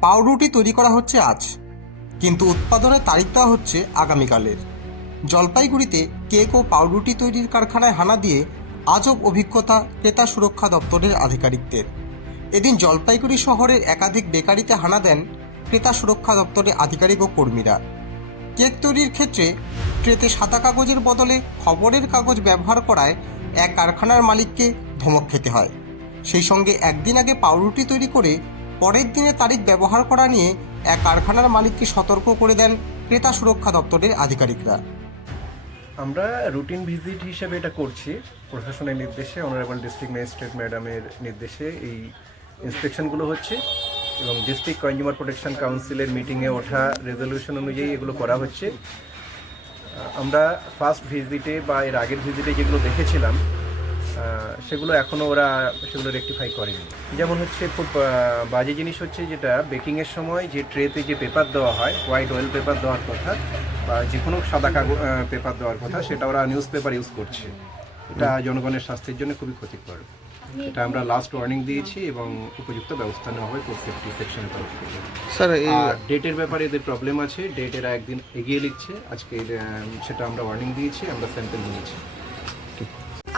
পাউরুটি তৈরি করা হচ্ছে আজ। কিন্তু উৎপাদনের তারিখ দেওয়া হচ্ছে আগামীকালের। জলপাইগুড়িতে কেক ও পাউরুটি তৈরির কারখানায় হানা দিয়ে আজব অভিজ্ঞতা ক্রেতা সুরক্ষা দপ্তরের আধিকারিকদের। এদিন জলপাইগুড়ি শহরের একাধিক বেকারিতে হানা দেন ক্রেতা সুরক্ষা দপ্তরের আধিকারিক ও কর্মীরা। কেক তৈরির ক্ষেত্রে ট্রেতে সাদা কাগজের বদলে খবরের কাগজ ব্যবহার করায় এক কারখানার মালিককে ধমক খেতে হয়। সেই সঙ্গে একদিন আগে পাউরুটি তৈরি করে পরের দিনে তারিখ ব্যবহার করা নিয়ে এক কারখানার মালিককে সতর্ক করে দেন ক্রেতা সুরক্ষা দপ্তরের আধিকারিকরা। আমরা রুটিন ভিজিট হিসেবে এটা করছি। প্রশাসনের নির্দেশে অনারেবল ডিস্ট্রিক্ট ম্যাজিস্ট্রেট ম্যাডামের নির্দেশে এই ইন্সপেকশনগুলো হচ্ছে এবং ডিস্ট্রিক্ট কনজিউমার প্রোটেকশন কাউন্সিলের মিটিংয়ে ওঠা রেজলিউশন অনুযায়ী এগুলো করা হচ্ছে। আমরা ফার্স্ট ভিজিটে বা এর আগের ভিজিটে যেগুলো দেখেছিলাম সেগুলো এখনও ওরা সেগুলো রেকটিফাই করেনি। যেমন হচ্ছে খুব বাজে জিনিস হচ্ছে যেটা বেকিংয়ের সময় যে ট্রেতে যে পেপার দেওয়া হয় হোয়াইট অয়েল পেপার দেওয়ার কথা বা যে কোনো সাদা কাগজ পেপার দেওয়ার কথা সেটা ওরা নিউজ পেপার ইউজ করছে। এটা জনগণের স্বাস্থ্যের জন্য খুবই ক্ষতিকর। এটা আমরা লাস্ট ওয়ার্নিং দিয়েছি এবং উপযুক্ত ব্যবস্থা নেওয়া হবে ফুড সেফটি সেকশনের তরফ থেকে। স্যার এই ডেটের ব্যাপারে এদের প্রবলেম আছে ডেট এরা একদিন এগিয়ে লিখছে। আজকে সেটা আমরা ওয়ার্নিং দিয়েছি আমরা স্যাম্পল নিয়েছি